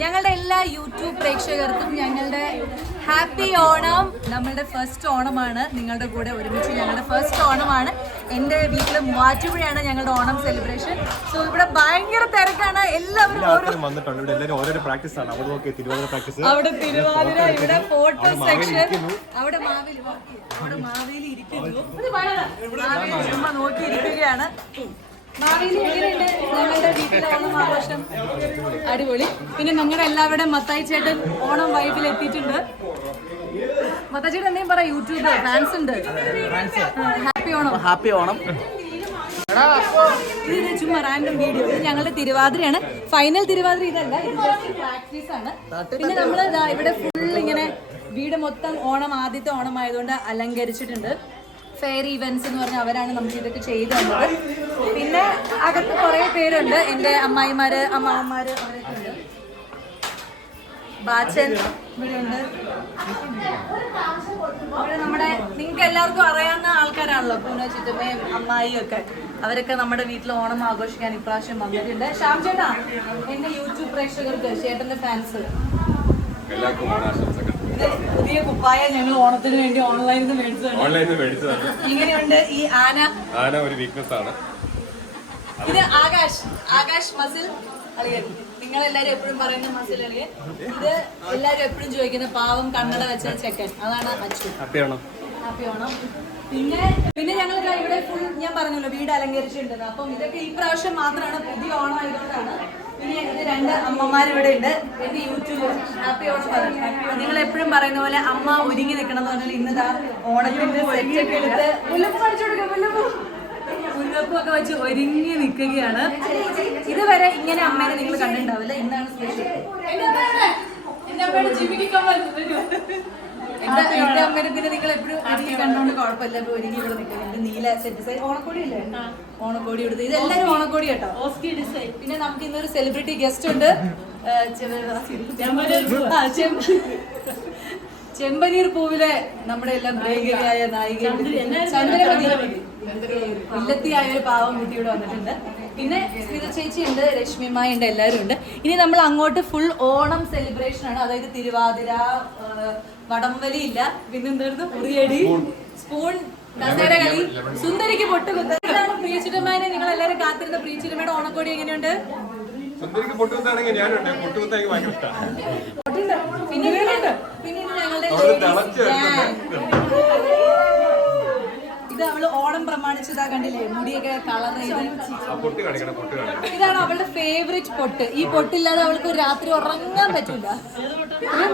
ഞങ്ങളുടെ എല്ലാ യൂട്യൂബ് പ്രേക്ഷകർക്കും ഞങ്ങളുടെ ഹാപ്പി ഓണം. നമ്മളുടെ ഫസ്റ്റ് ഓണമാണ്. നിങ്ങളുടെ കൂടെ ഒരുമിച്ച് ഞങ്ങളുടെ ഫസ്റ്റ് ഓണമാണ്. എന്റെ വീട്ടിൽ മൂവാറ്റുപുഴയാണ് ഞങ്ങളുടെ ഓണം സെലിബ്രേഷൻ സോ ഇവിടെ ഭയങ്കര തിരക്കാണ്. എല്ലാവരും അവിടെ തിരുവാതിര പ്രാക്ടീസ് അവിടെ തിരുവാതിര ഇവിടെ ഫോട്ടോ സെക്ഷൻ. അവിടെ മാവേലി. അവിടെ മാവേലി ഇരിക്കുന്നു. മാവേലി. ചുമ്മാ നോക്കി ആഘോഷം അടിപൊളി. പിന്നെ നിങ്ങളുടെ എല്ലാവരുടെയും മത്തായി ചേട്ടൻ ഓണം വൈബിൽ എത്തിയിട്ടുണ്ട്. മത്തായി ചേട്ടൻ എന്തെങ്കിലും പറ യൂട്യൂബ് ഫാൻസ് ഉണ്ട്. ഹാപ്പി ഓണം. ഹാപ്പി ഓണം. ഇത് ചുമ്മാ റാൻഡം വീഡിയോ ഇത് ഞങ്ങളുടെ തിരുവാതിരയാണ്. ഫൈനൽ തിരുവാതിര ഇതല്ല ഇത് പ്രാക്ടീസ് ആണ്. പിന്നെ നമ്മൾ ഇവിടെ ഫുൾ ഇങ്ങനെ വീട് മൊത്തം ഓണം ആദ്യത്തെ ഓണം ആയതുകൊണ്ട് അലങ്കരിച്ചിട്ടുണ്ട്. ഫെയർ ഇവൻസ് എന്ന് പറഞ്ഞാൽ അവരാണ് നമുക്ക് ഇതൊക്കെ ചെയ്തു തന്നത്. പിന്നെ അകത്ത് കുറേ പേരുണ്ട്. എന്റെ അമ്മായിമാര് അമ്മാവന്മാര് ഉണ്ട്. ബാച്ചൻ ഇവിടെ നമ്മുടെ നിങ്ങൾക്ക് എല്ലാവർക്കും അറിയാവുന്ന ആൾക്കാരാണല്ലോ. പൂന ചുറ്റമ്മയും അമ്മായിയും ഒക്കെ. അവരൊക്കെ നമ്മുടെ വീട്ടിൽ ഓണം ആഘോഷിക്കാൻ ഇപ്രാവശ്യം വന്നിട്ടുണ്ട്. ശ്യാം ചേട്ടാ എന്റെ യൂട്യൂബ് പ്രേക്ഷകർക്ക് ചേട്ടന്റെ ഫാൻസ് എല്ലാവർക്കും പുതിയ കുപ്പായ ഞങ്ങൾ ഓണത്തിന് വേണ്ടി ഓൺലൈനിൽ നിന്ന് മേടിച്ചതാണ്. ഓൺലൈനിൽ നിന്ന് മേടിച്ചതാണ്. ഇങ്ങനെയുണ്ട് ഈ ആന. ആന ഒരു വീക്ക്നെസ് ആണ്. ഇത് ആകാശ് ആകാശ് മസിൽ അളിയൻ. നിങ്ങൾ എല്ലാരും എപ്പോഴും പറയുന്ന മസിൽ അളിയൻ. ഇത് എല്ലാരും എപ്പോഴും ചോദിക്കുന്ന പാവം കണ്ണട വെച്ച ചെക്കൻ. അതാണ് അച്ചു. ഹാപ്പി ഓണം ഹാപ്പി ഓണം പിന്നെ പിന്നെ ഞങ്ങൾ ഇവിടെ ഫുൾ ഞാൻ പറഞ്ഞല്ലോ വീട് അലങ്കരിച്ചിട്ടുണ്ട് അപ്പം ഇതൊക്കെ ഈ പ്രാവശ്യം മാത്രമാണ് പുതിയ ഓണം ആയതുകൊണ്ടാണ് പിന്നെ രണ്ട് ഉണ്ട് എന്റെ യൂട്യൂബ് പറഞ്ഞു നിങ്ങൾ എപ്പോഴും പറയുന്ന പോലെ അമ്മ ഒരുങ്ങി നിൽക്കണം എന്ന് പറഞ്ഞാൽ ഇന്ന് ദാ ഓണത്തിന്റെ സെറ്റ് ഒക്കെ എടുത്ത് മുല്ലപ്പ് കാണിച്ചു കൊടുക്കാം മുല്ലപ്പ് മുല്ലപ്പൊക്കെ വെച്ച് ഒരുങ്ങി നിൽക്കുകയാണ്. ഇതുവരെ ഇങ്ങനെ അമ്മേനെ നിങ്ങൾ കണ്ടിട്ടുണ്ടാവില്ല. ഇന്നാണ് സ്പെഷ്യൽ ജീവിക്കാൻ എന്റെ അമ്മേനെ പിന്നെ നിങ്ങൾ എപ്പോഴും ഒരുങ്ങി കണ്ടോണ്ട് കുഴപ്പമില്ല ഒരുങ്ങി ഇവിടെ നിൽക്കുന്നുണ്ട് നീല സെറ്റ് സൈഡ് ഓണക്കോടി അല്ലേ? ഓണക്കോടി എടുത്ത്. ഇതെല്ലാരും ഓണക്കോടി കേട്ടോ? പിന്നെ നമുക്ക് ഇന്നൊരു സെലിബ്രിറ്റി ഗസ്റ്റ് ഉണ്ട്. ചെമ്പനീർ പൂവിലെ നമ്മുടെ എല്ലാം നായികയായ നായിക ചന്ദ്രമതി ഇല്ലത്തിയായ ഒരു പാവം കുട്ടി ഇവിടെ വന്നിട്ടുണ്ട്. പിന്നെ സ്മിത ചേച്ചി ഉണ്ട് രശ്മിമായി ഉണ്ട് എല്ലാവരും ഉണ്ട്. ഇനി നമ്മൾ അങ്ങോട്ട് ഫുൾ ഓണം സെലിബ്രേഷൻ ആണ്. അതായത് തിരുവാതിര വടംവലി ഇല്ല പിന്നെന്തായിരുന്നു ഉറിയടി. സ്പൂൺ. കസേര കളി. സുന്ദരിക്ക് പൊട്ട് കുത്താണ് പ്രിയചിറ്റമാനെ നിങ്ങൾ എല്ലാവരും കാത്തിരുന്ന പ്രിയചിറ്റമ്മയുടെ ഓണക്കോടി എങ്ങനെയുണ്ട്? സുന്ദരിക്ക് പൊട്ടുകുത്താണെങ്കിൽ ഞാനുണ്ട്. പൊട്ടുകുത്ത എനിക്ക് ഭയങ്കര ഇഷ്ടമാണ് പിന്നെ പിന്നെ ഇത് അവൾ ഓണം പ്രമാണിച്ച് ഇതാ കണ്ടില്ലേ? മുടിയൊക്കെ കളർ ചെയ്ത്. ഇതാണ് അവളുടെ ഫേവറേറ്റ് പൊട്ട്. ഈ പൊട്ടില്ലാതെ അവൾക്ക് ഒരു രാത്രി ഉറങ്ങാൻ പറ്റില്ല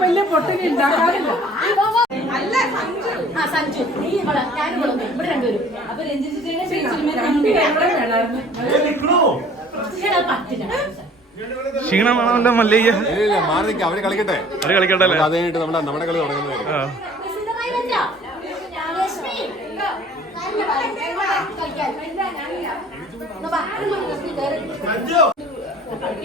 വലിയ പൊട്ടൊക്കെ ഉണ്ടാക്കാറില്ല. ആ, സഞ്ജു. നീ ഞാനും. ഇവിടെ രണ്ടുപേരും. അപ്പൊ പറ്റില്ല. ക്ഷീണമാണല്ലോ മല്ലയ്യ മാറി അവർ കളിക്കട്ടെ. അവർ കളിക്കട്ടെ അതായിട്ട് അത് കഴിഞ്ഞിട്ട് നമ്മുടെ നമ്മുടെ കളി തുടങ്ങുന്നതായിരിക്കും ആ. പ്രസിദ്ധമായി വെച്ചോ? രശ്മി. കളിക്കാൻ. എന്നാ വാ, രശ്മി കേറ്.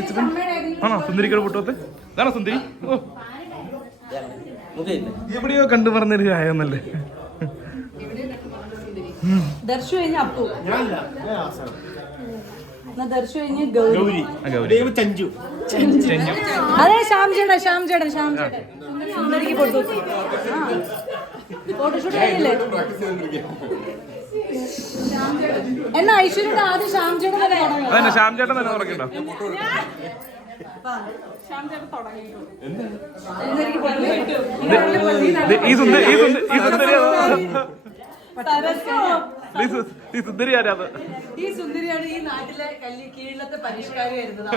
പഠിച്ചത് ആണോ? സുന്ദരിക്കോട് പൊട്ടോത്ത് ഇതാണോ സുന്ദരി? ഓ. എവിടെയോ കണ്ടു പറഞ്ഞൊരു കാര്യമൊന്നല്ലേ ദർശു കഴിഞ്ഞ അപ്പു. ദർശു കഴിഞ്ഞ് ഗൗരി. ചഞ്ചു. അതെ ശ്യാം ചേട്ടൻ ശ്യാം ചേട്ടൻ ശ്യാം ചേട്ടൻ. സുന്ദരിക്ക് പൊട്ടു ഫോട്ടോഷൂട്ട് കഴിഞ്ഞില്ലേ? എന്നാ ഐശ്വര്യയുടെ ആദ്യം ശ്യാം ചേട്ടൻ തന്നെ അതന്നെ ശ്യാം ചേട്ടൻ തന്നെ തുടങ്ങിട്ടോ ഈ സുന്ദരി ഈ സുന്ദരി ഈ സുന്ദരി. ഈ ഈ സുന്ദരി ആരാ അത്? ഈ സുന്ദരിയാണ് ഈ നാട്ടിലെ കല്ലി കീഴിലത്തെ പരിഷ്കാരി വരുന്നത്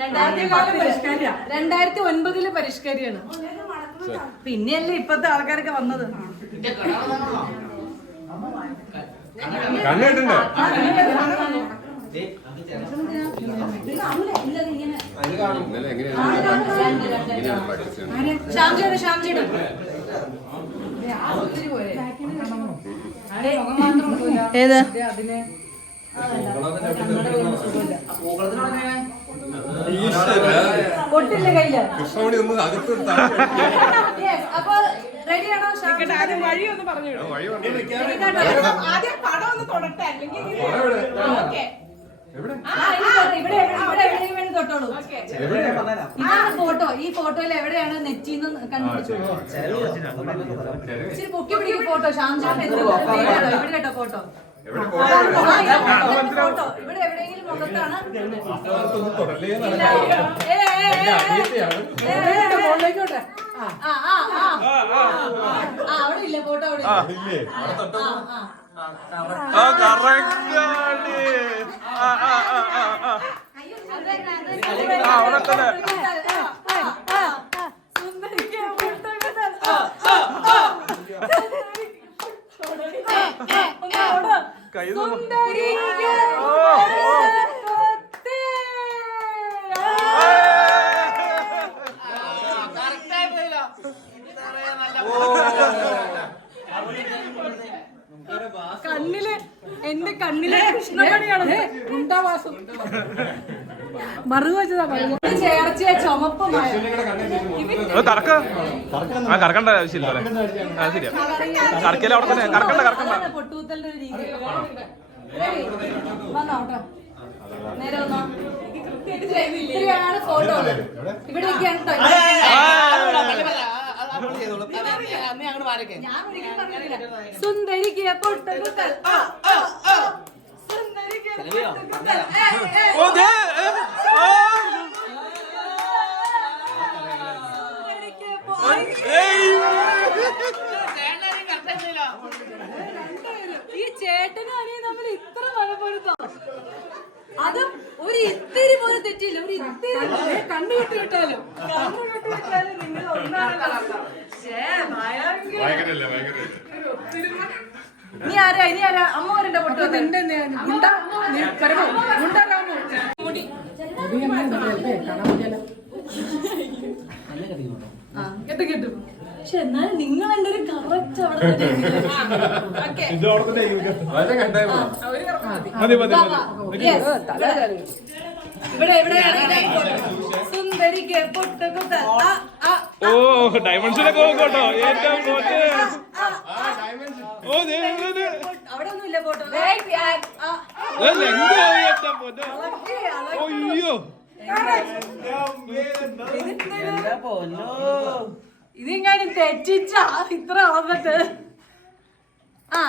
രണ്ടായിരത്തി രണ്ടായിരത്തി ഒൻപതിലെ പരിഷ്കാരിയാണ്. പിന്നെയല്ലേ ഇപ്പത്തെ ആൾക്കാരൊക്കെ വന്നത്? കണ്ണിട്ടുണ്ട്. ഇന്നലെ എങ്ങനെയാണ് ഏത്? പൊട്ടില്ല കയ്യിൽ. കൃഷ്ണമണി ഒന്ന് അകത്ത് അപ്പൊ റെഡിയാണോ? ആദ്യം വഴി ഒന്ന് പറഞ്ഞു വിടും വഴി പറഞ്ഞു ആദ്യം പടം ഒന്ന് തൊടട്ടെ അല്ലെങ്കിൽ ഓക്കെ എവിടെ- ഫോട്ടോ ഈ ഫോട്ടോയിൽ എവിടെയാണ് നെറ്റിന്ന് കണ്ടുപിടിച്ചോളൂ പൊക്കി പിടിക്കും ഫോട്ടോ ശാന്തി? ഇവിടെ കേട്ടോ ഫോട്ടോ എവിടെ ഫോട്ടോ ഇവിടെ എവിടെയെങ്കിലും മുഖത്താണ് അവിടെ ഇല്ല ഫോട്ടോ അവിടെ ഇല്ല. ആ, ആ. ആ കറക്റ്റ് ആ ആ ആ ആ ആ ആ, അവിടെ തന്നെ. സുന്ദരിക്ക് കൈ. കണ്ണിൽ എന്റെ കണ്ണിലെ കൃഷ്ണമണിയാണ് ഉണ്ടാവാസം. മറുക വെച്ചതാ ചേർച്ചയെ കറക്ക ആ കറക്കണ്ട ആവശ്യമില്ല അല്ലേ ആ ശരിയാ കറക്കല അവിടെ തന്നെ കറക്കണ്ട കറക്കണ്ട പൊട്ടുകുത്തലിന്റെ ഒരു രീതി Ready? വന്നോ കേട്ടോ നേരെ വന്നോ ഫോട്ടോ പറഞ്ഞിട്ടില്ല. സുന്ദരിക്ക് പൊട്ടുകുത്തൽ ഏയ്. ഈ ചേട്ടനും അനിയും തമ്മിൽ ഇത്ര മനപ്പൊരുത്തം അതും ഒരു ഇത്തിരി പോലും തെറ്റില്ല ഒരു ഇത്തിരി കണ്ണു കെട്ടി വിട്ടാലും. കണ്ണു കെട്ടി വിട്ടാലും നിങ്ങൾ ഒന്നാണ് ഭയങ്കര. ഇനി ആരാ? ഇനി ആരാ? അമ്മ വരണ്ട പൊട്ടു നീ കെട്ടും കെട്ടും. പക്ഷെ എന്നാലും നിങ്ങൾ എന്റെ ഒരു കറക്റ്റ് അവിടെ ഇവിടെ എവിടെയാണ് സുന്ദരിക്ക് ആ, ഓ ഡയമെൻഷനൊക്കെ നോക്കോട്ടോ ഏറ്റവും പോട്ടെ. ആ, ഓ ദേ, ദേ, ദേ. അവിടെ ഒന്നുമില്ല ഫോട്ടോ. അയ്യോ. ഇതിങ്ങനെ തെറ്റിച്ച ഇത്ര അളന്നിട്ട്. ആ.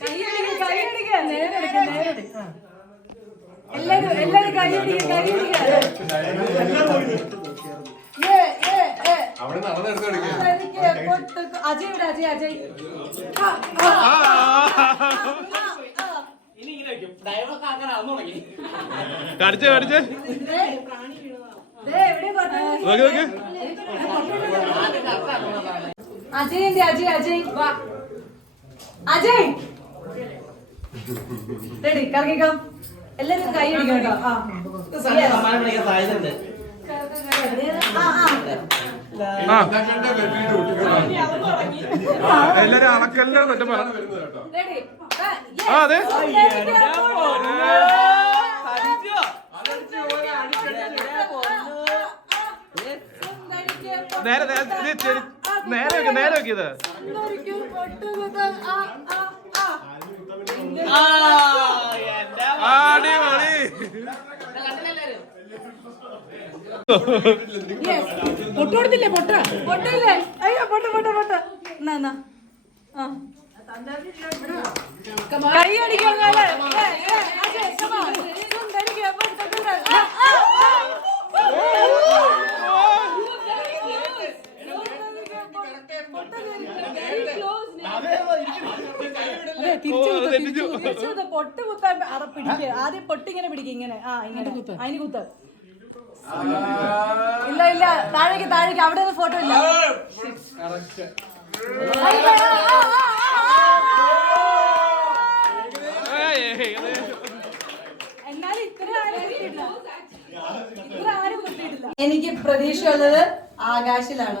കൈ കൈ നേരെടുക്ക് നേരെടുക്ക് എല്ലാരും എല്ലാരും ഏ ഏ അവിടെ നടന്നെടുത്ത് അജയ് അജയ് അജയ്. കടിച്ചേ കടിച്ചേ അജയ് അജയ് അജയ് വാ അജയ് റെഡി കറങ്ങിക്കോ എല്ലാരും കൈ ആ. എല്ലാരും അണക്കല്ല മറ്റേ? ആ, അതെ. നേരെ നേരെ നേരെ വെക്ക് സുന്ദരിക്ക്. അടിപൊളി പൊട്ട് കൊടുത്തില്ലേ പൊട്ട പൊട്ടില്ലേ അയ്യോ പൊട്ട് പൊട്ട് പൊട്ട് എന്നാ എന്നാ ആ കൈ അടിക്കാൻ അതെ തിരിച്ചു കുത്ത്, തിരിച്ചു കുത്ത്. തിരിച്ചു കുത്ത്, പൊട്ട് കുത്താൻ പിടിക്കുക ആദ്യം പൊട്ടിങ്ങനെ പിടിക്കുക ഇങ്ങനെ ആ ഇങ്ങനെ അതിന് കുത്ത് ഇല്ല ഇല്ല താഴേക്ക് താഴേക്ക് അവിടെ ഒന്നും ഫോട്ടോ ഇല്ല. എന്നാലും ഇത്ര ആരും കിട്ടിയിട്ടില്ല. ഇത്ര ആരും ആകാശിലാണ്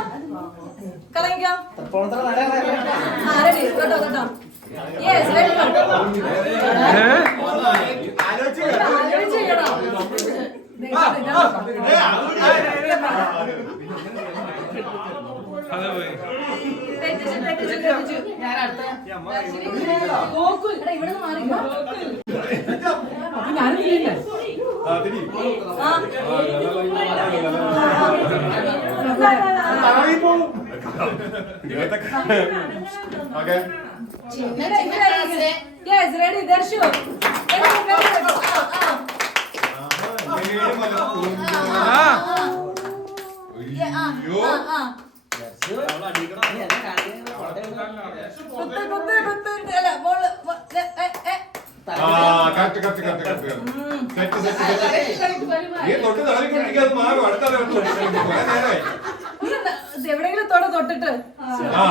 കളയിക്കാം ആ റെഡി കേട്ടോ കേട്ടോ യെസ് വെരി ഗുഡ് ചെയ്യണം തെറ്റിച്ചു തെറ്റിച്ചു തെറ്റിച്ചു ഗോകുൽ എടാ ഇവിടെ നിന്ന് മാറിക്കോ അപ്പൊ ഞാനും ഓക്കെ യെസ് റെഡി ദർശു നീ തൊട്ട് തടവിക്കൊണ്ടിരിക്കുക അത് മാറും അടുത്ത തവണ തൊട്ട് കളിക്കും. കുറെ നേരമായി എവിടെയെങ്കിലും തൊട തൊട്ടിട്ട് ആ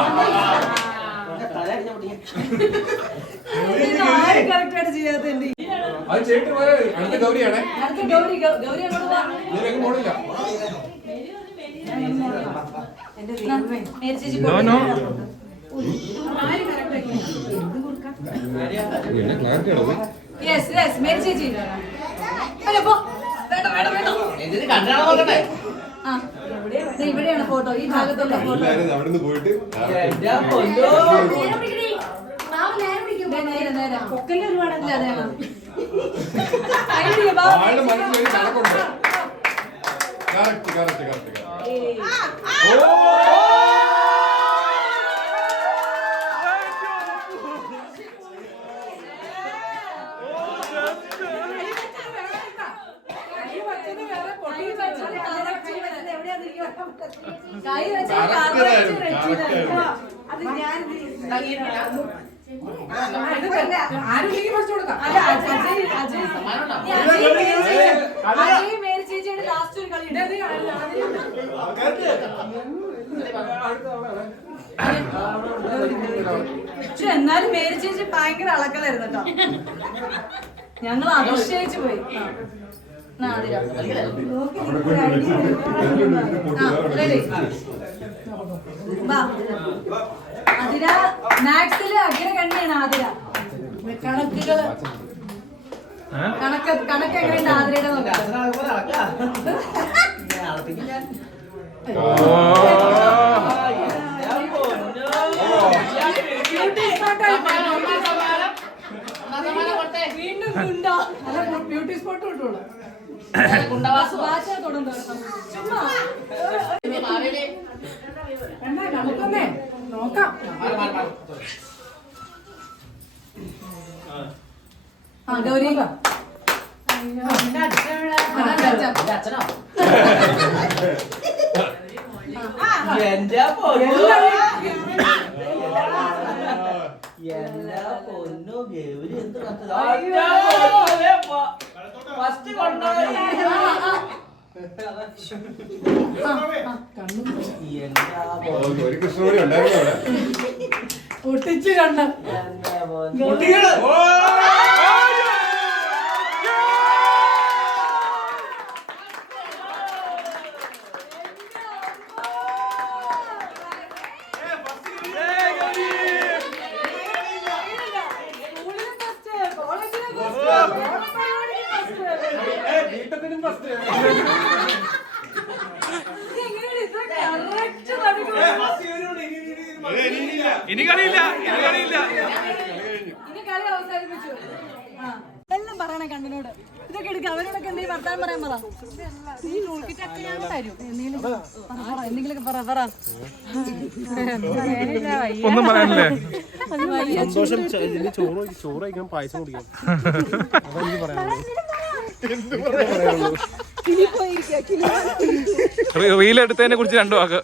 ആരും കറക്റ്റ് ആയിട്ട് ചെയ്യാത്ത എന്റെ അത് ചെയ്തിട്ട് പോയ അടുത്ത ഗൗരിയാണേ അടുത്ത ഗൗരി ഗൗ- ഗൗരി അങ്ങോട്ട് വാ നീ എങ്ങും പോണില്ല എന്റെ ദൈവമേ. മേരി ചേച്ചി No, no. ക്ലാരിറ്റി ആണോ യെസ് യെസ് മേരി ചേച്ചി അല്ല പോ വേണ്ട വേണ്ട വേണ്ട ആ ദേ ഇവിടെയാണ് ഫോട്ടോ. ഈ ഭാഗത്തുള്ള ഫോട്ടോ. അവിടെ പോയിട്ട്. നേരെ നേരെ പൊക്കൽ ഒരുപാടല്ല ബാ. ആളുടെ മനസ്സിൽ ഒരു കണക്കുണ്ട്. കറക്റ്റ് കറക്റ്റ് കറക്റ്റ് കറക്റ്റ് അത് ഞാൻ പക്ഷെ എന്നാലും മേരി ചേച്ചി ഭയങ്കര അളക്കലായിരുന്നു കേട്ടോ ഞങ്ങൾ അതിശയിച്ചു പോയി ആ. എന്നാ, ആതിര. ആ, ready? വാ. ആതിര. കണക്കുകൾ കണക്ക് കണക്ക് എങ്ങനെയുണ്ട് ആതിരയുടെ നോക്കാം. വീണ്ടും ഗുണ്ടാ. അല്ല ബ്യൂട്ടി സ്പോട്ട് കിട്ടുള്ളൂ ചുമ്മാ. നമുക്കൊന്നേ നോക്കാം. ആ ഗൗരി. എന്റെ എല്ലാ പൊന്നു ഗൗരി എന്ത് ഫസ്റ്റ് കൊണ്ടുപോയി. ഒരു കൃഷ്ണമണി ഉണ്ടായിരുന്നു അവിടെ പൊട്ടിച്ച് കണ്ട ഇനി കളിയില്ല ഇനി കളിയില്ല ഇനി കളി അവസാനിപ്പിച്ചു. എല്ലാം പറയണേ കണ്ണിനോട്. ഇതൊക്കെ എടുക്കുക അവരോടൊക്കെ എന്തെങ്കിലും വർത്താൻ പറയാൻ പറ. നീ നോക്കിട്ട് കിറ്റ് എന്തെങ്കിലും പറ ഒന്നും പറയാനില്ലേ? സന്തോഷം ചോറ് ചോറ് കഴിക്കാൻ പായസം കുടിക്കാം അതാണ് എനിക്ക് റീൽ എടുത്തതിനെ കുറിച്ച് രണ്ടു വാക്ക്.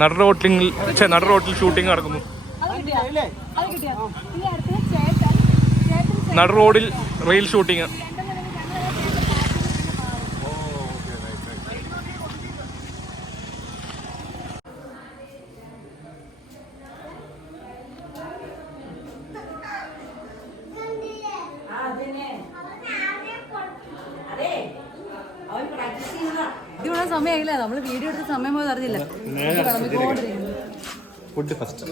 നട റോട്ടിൽ നട റോട്ടിൽ ഷൂട്ടിംഗ് നടക്കുന്നു. നട റോഡിൽ റെയിൽ കിട്ടിയാ ഇനി അടുത്തത് ചേട്ടൻ ചേട്ടൻ നട റോഡിൽ റീൽ ഷൂട്ടിങ് ഇതിവിടെ സമയമായില്ല. നമ്മൾ വീഡിയോ എടുത്ത സമയം പോയത് അറിഞ്ഞില്ല. ഫുഡ് ഫസ്റ്റ്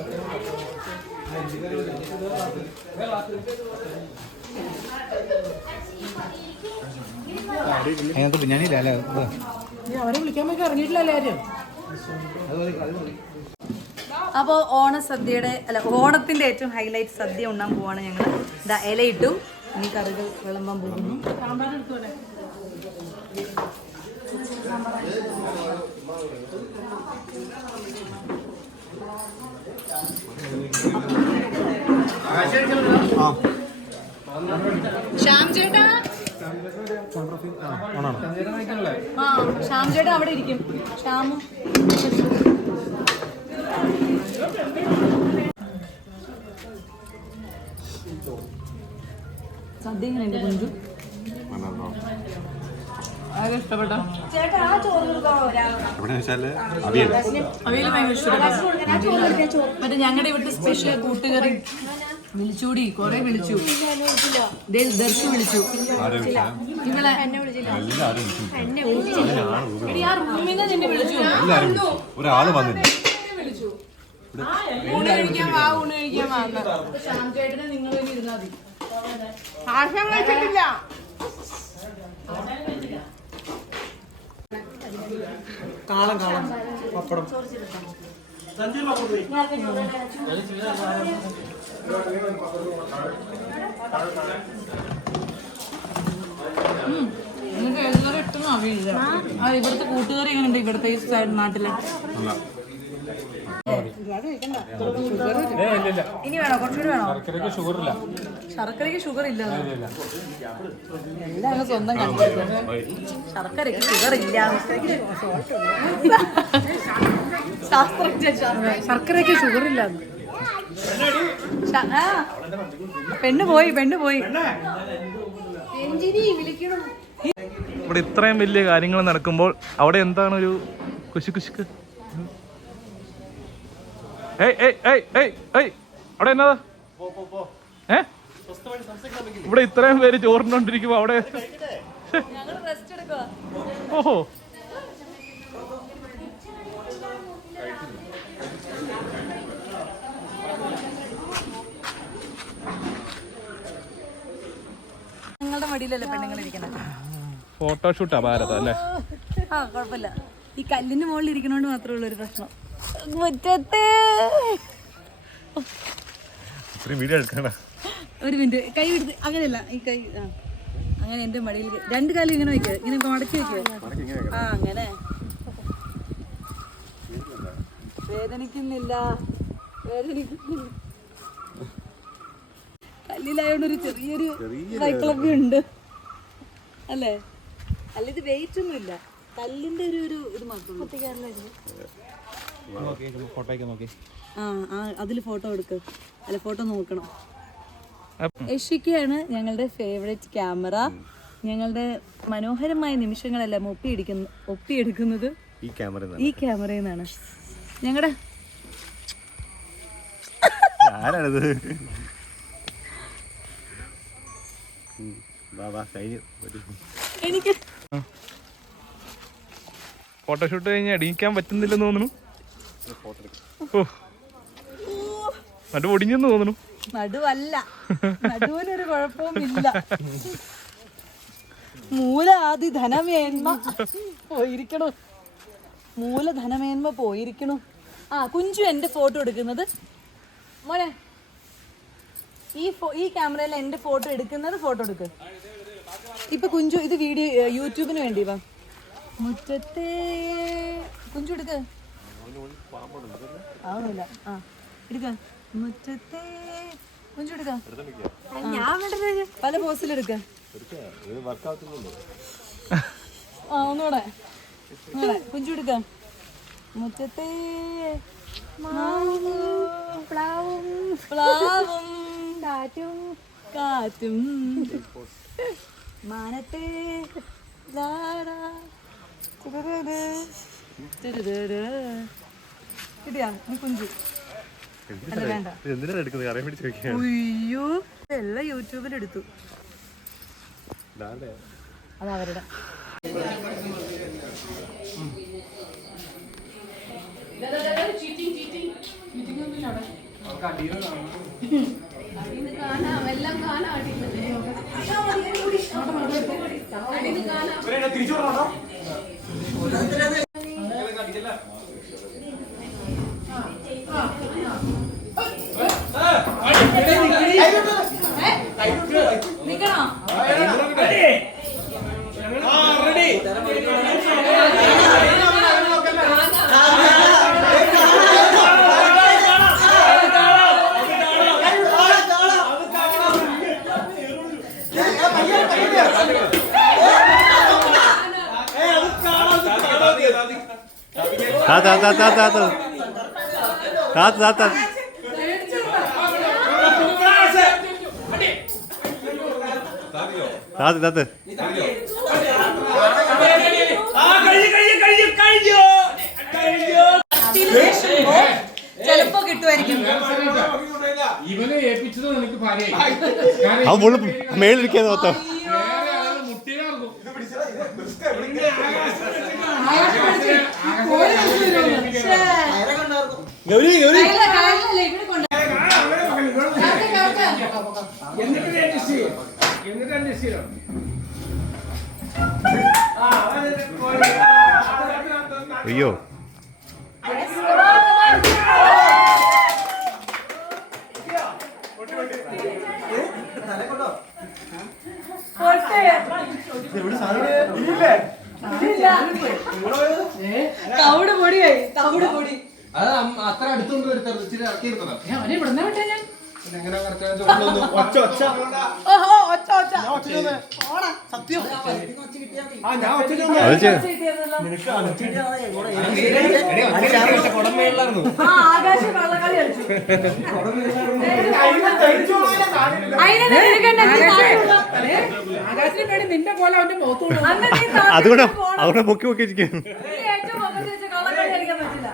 അതിനകത്ത് അല്ലേ? അവരെ വിളിക്കാൻ അപ്പോൾ ഓണസദ്യയുടെ അല്ല ഓണത്തിന്റെ ഏറ്റവും ഹൈലൈറ്റ് സദ്യ ഉണ്ണാൻ പോവാണ് ഞങ്ങൾ ഇതാ ഇലയിട്ടും ഇനി കറികൾ വിളമ്പാൻ പോകുന്നു. ശ്യാം ചേട്ടാ? ആ ശ്യാം ചേട്ടാ അവിടെ ഇരിക്കും. ശ്യാമും. സദ്യ എങ്ങനെയുണ്ട് കുഞ്ചു? മറ്റേ ഞങ്ങളുടെ ഇവിടുത്തെ സ്പെഷ്യൽ കൂട്ടുകറി വിളിച്ചൂടി കൊറേ വിളിച്ചു. ദർശു വിളിച്ചു. നിങ്ങളെ എടി, ആ റൂമിന്ന് നിന്നെ വിളിച്ചു. ഒരാൾ വന്നില്ല? ഊണ് കഴിക്കാൻ വാ ഊണ് കഴിക്കാൻ വാ എന്ന്. ശ്യാം ചേട്ടനെ നിങ്ങൾ ഇരുന്നാൽ മതി. ആശം കഴിച്ചിട്ടില്ല കാളം കാളം. പപ്പടം. നിങ്ങൾക്ക് എല്ലാവരും ഇട്ടും അറിയില്ല. ആ ഇവിടുത്തെ കൂട്ടുകാരി എങ്ങനെയുണ്ട് ഇവിടുത്തെ ഈ സൈഡ് നാട്ടിലെ? ഇനി വേണോ കുറച്ചുകൂടി വേണോ ശർക്കരക്ക് ഷുഗർ ഇല്ല. എല്ലാം അങ്ങ് സ്വന്തം ശർക്കരക്ക് ശർക്കരയ്ക്ക് ഷുഗർ ഇല്ല ശാസ്ത്രജ്ഞ ശർക്കരക്ക് ഷുഗർ ഇല്ല. പെണ്ണ് പോയി പെണ്ണ് പോയി. ഇവിടെ ഇത്രയും വലിയ കാര്യങ്ങൾ നടക്കുമ്പോൾ അവിടെ എന്താണ് ഒരു കുശി കുശിക്ക്? ഏയ് ഏയ് ഏയ് ഏയ് ഏയ്. അവിടെ എന്നതാ ഏ? ഇവിടെ ഇത്രയും പേര് ചോറിനോണ്ടിരിക്കുമ്പോ അവിടെ ഓഹോ. നിങ്ങളുടെ മടിയിലല്ലേ പെണ്ണുങ്ങൾ ഇരിക്കുന്നത്? ഫോട്ടോഷൂട്ടാ ഭാരത അല്ലേ? ആ കുഴപ്പമില്ല. ഈ കല്ലിന് മുകളിൽ ഇരിക്കണോണ്ട് മാത്രമേ ഉള്ളൂ ഒരു പ്രശ്നം. മുറ്റത്ത്. വീഡിയോ എടുക്കണ ഒരു മിനിറ്റ്. കൈ എടുത്ത് അങ്ങനെയല്ല ഈ കൈ ആ. അങ്ങനെ എന്റെ മടിയിൽ രണ്ട് കാലം ഇങ്ങനെ വെക്കുക ഇങ്ങനെ മടക്കി വെക്കുക ആ അങ്ങനെ. വേദനിക്കുന്നില്ല. വേദനിക്കുന്നില്ല. കല്ലിലായോണ്ട് ഒരു ചെറിയൊരു വൈക്ലഭ്യം ഉണ്ട് അല്ലേ? അല്ല ഇത് വെയിറ്റ് ഒന്നും ഇല്ല കല്ലിന്റെ ഒരു ഒരു ഇത് മാത്രമേ ആ ആ അതിൽ ഫോട്ടോ എടുക്ക്. അല്ല ഫോട്ടോ നോക്കണം. യഷിക്കയാണ് ഞങ്ങളുടെ ഫേവറേറ്റ് ക്യാമറ ഞങ്ങളുടെ മനോഹരമായ നിമിഷങ്ങളെല്ലാം ഒപ്പിയെടുക്കുന്ന ഒപ്പിയെടുക്കുന്നത് ഈ ക്യാമറ ഈ ക്യാമറയിൽ നിന്നാണ്. ഞങ്ങളുടെ ആരാണിത്? എനിക്ക് ഫോട്ടോഷൂട്ട് കഴിഞ്ഞ് അടിക്കാൻ പറ്റുന്നില്ലെന്ന് തോന്നുന്നു. മറ്റു ഒടിഞ്ഞെന്ന് തോന്നുന്നു. നടുവല്ല. നടുവിനൊരു കുഴപ്പവും ഇല്ല മൂലാദി ധനമേന്മ. പോയിരിക്കണു. മൂലധനമേന്മ പോയിരിക്കണു. ആ കുഞ്ചു എന്റെ ഫോട്ടോ എടുക്കുന്നത്. മോനെ ഈ ഫോ- ഈ ക്യാമറയിൽ എന്റെ ഫോട്ടോ എടുക്കുന്നത് ഫോട്ടോ എടുക്ക്. ഇപ്പൊ കുഞ്ചു ഇത് വീഡിയോ യൂട്യൂബിന് വേണ്ടി വാ. മുറ്റത്തെ കുഞ്ചു എടുക്ക്. ആവുന്നില്ല ആ എടുക്ക. മുറ്റത്തെ കുഞ്ചു എടുക്ക. ഞാൻ പല പോസിലെടുക്ക ആ ഒന്നുകൂടെ. കുഞ്ചു എടുക്ക. മുറ്റത്തെ പ്ലാവും. പ്ലാവും. കാറ്റും. കാറ്റും. മാനത്തെ ലാടാ കിട്ടിയാ നീ കുഞ്ചു. എന്തിനാണ് എടുക്കുന്നത്? ഉയ്യോ എല്ലാം യൂട്യൂബിൽ എടുത്തു. അത് അവരുടെ. ചീറ്റിംഗ് താത്ത താത്ത താത്ത. താത്ത താത്ത. താത്ത താത്ത ചെലപ്പോ കിട്ടുമായിരിക്കും. ഇവനെ ഏൽപ്പിച്ചത് നിനക്ക് ഭാര്യയായി. മൊത്തം. എന്നിട്ട് എന്നിട്ട് അയ്യോ. തവിട് പൊടിയായി തവിട് പൊടി. അത് അത്ര അടുത്തോണ്ട് വരുത്തരുത് ഇച്ചിരി ഇറക്കിയിരുന്നതാ. അവനെ ഇവിടെ വിട്ടേ ഞാൻ. ഇരിക്കുന്നു. സത്യം ആ ഞാൻ കിട്ടിയിരുന്നല്ലോ. നിനക്ക് അടിച്ചാ കുടം മേളിലായിരുന്നു ആ ആകാശ കള്ളക്കളി കളിച്ചു അതിനെ നിനക്ക് എന്നെ നീ താഴെയുള്ള- ആകാശത്തിന് പേടി നിന്റെ പോലെ അവന്റെ മുഖത്തോട് അന്ന് നീ താഴെ അതുകൂടെ പോണം. അവിടെ പൊക്കി പൊക്കി വെച്ചിരിക്കുന്നു നീ ഏറ്റവും മുഖത്ത് വെച്ച് കള്ളക്കളി കളിക്കാൻ പറ്റില്ല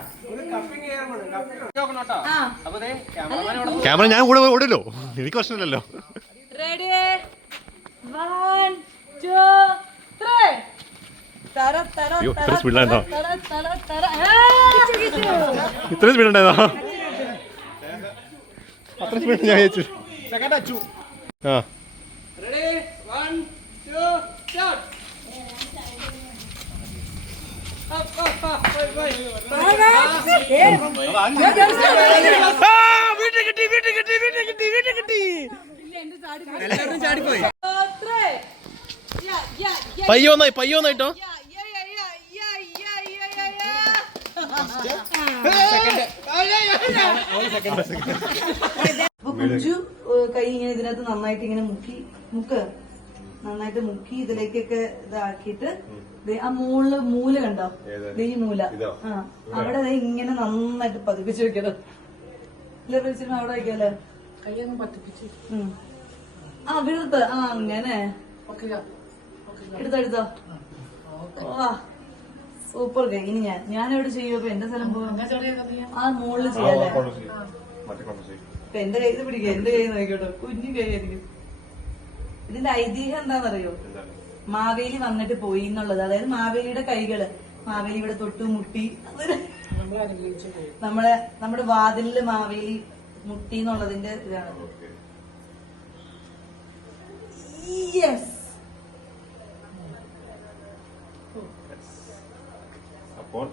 ആ ക്യാമറ ഞാൻ കൂടെ ഓടില്ലോ. എനിക്ക് പ്രശ്നമില്ലല്ലോ. റെഡി വൺ ടു ത്രീ തര തര അയ്യോ, തര ഇത്ര സ്പീഡുണ്ടായിരുന്നോ അത്ര സ്പീഡ് ഞാൻ വിചാരിച്ചു. ആ. Three. Yeah, yeah, yeah, പയ്യോന്നായി പയ്യോന്നായിട്ടോ yeah, yeah, yeah, yeah, yeah, yeah, yeah, yeah. അപ്പൊ കുഞ്ചു കൈ ഇങ്ങനെ ഇതിനകത്ത് നന്നായിട്ട് ഇങ്ങനെ മുക്കി മുക്ക് നന്നായിട്ട് മുക്കി ഇതിലേക്കൊക്കെ ഇതാക്കിയിട്ട് ദേ ആ മൂൾ മൂല കണ്ടോ? ദേ ഈ മൂല. ആ. അവിടെ ഇങ്ങനെ നന്നായിട്ട് പതിപ്പിച്ച് വെക്കണം ഇല്ല വെച്ചിട്ട് അവിടെ വെക്കാല്ലേ? കയ്യൊന്നും പതിപ്പിച്ച് ആ വീഴത്ത് ആ അങ്ങനെ. എടുത്തോ എടുത്തോ. വാ. സൂപ്പർ കൈ ഇനി ഞാൻ ഞാൻ ചെയ്യുമ്പോ ചെയ്യും. അപ്പൊ എന്റെ സ്ഥലം പോവാ. ആ മുകളിൽ ചെയ്യാല്ലേ ഇപ്പൊ എന്റെ കയ്യിൽ പിടിക്കുക എന്റെ കയ്യിൽ നോക്കിയോട്ടോ കുഞ്ഞു കൈയായിരിക്കും ഇതിന്റെ ഐതിഹ്യം എന്താണെന്നറിയോ മാവേലി വന്നിട്ട് പോയി എന്നുള്ളത്. അതായത് മാവേലിയുടെ കൈകൾ. മാവേലി ഇവിടെ തൊട്ടു മുട്ടി. നമ്മളെ നമ്മുടെ വാതിലിൽ മാവേലി മുട്ടി എന്നുള്ളതിന്റെ ഇതാണ്. യെസ് അപ്പോൾ?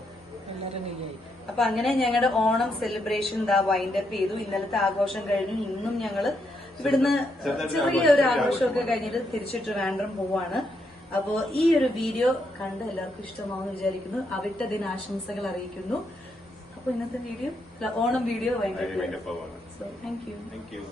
അപ്പൊ അങ്ങനെ ഞങ്ങളുടെ ഓണം സെലിബ്രേഷൻ ഇതാ വൈൻഡപ്പ് ചെയ്തു. ഇന്നലത്തെ ആഘോഷം കഴിഞ്ഞു. ഇന്നും ഞങ്ങൾ ഇവിടുന്ന് ചെറിയൊരു ആഘോഷമൊക്കെ കഴിഞ്ഞിട്ട് തിരിച്ചിട്ട് ട്രിവാൻഡ്രം പോവാണ്. അപ്പോ ഈ ഒരു വീഡിയോ കണ്ട് എല്ലാവർക്കും ഇഷ്ടമാവെന്ന് വിചാരിക്കുന്നു. അവിട്ട ദിനാശംസകൾ അറിയിക്കുന്നു. അപ്പൊ ഇന്നത്തെ വീഡിയോ ഓണം വീഡിയോ വൈകിട്ട്. So thank you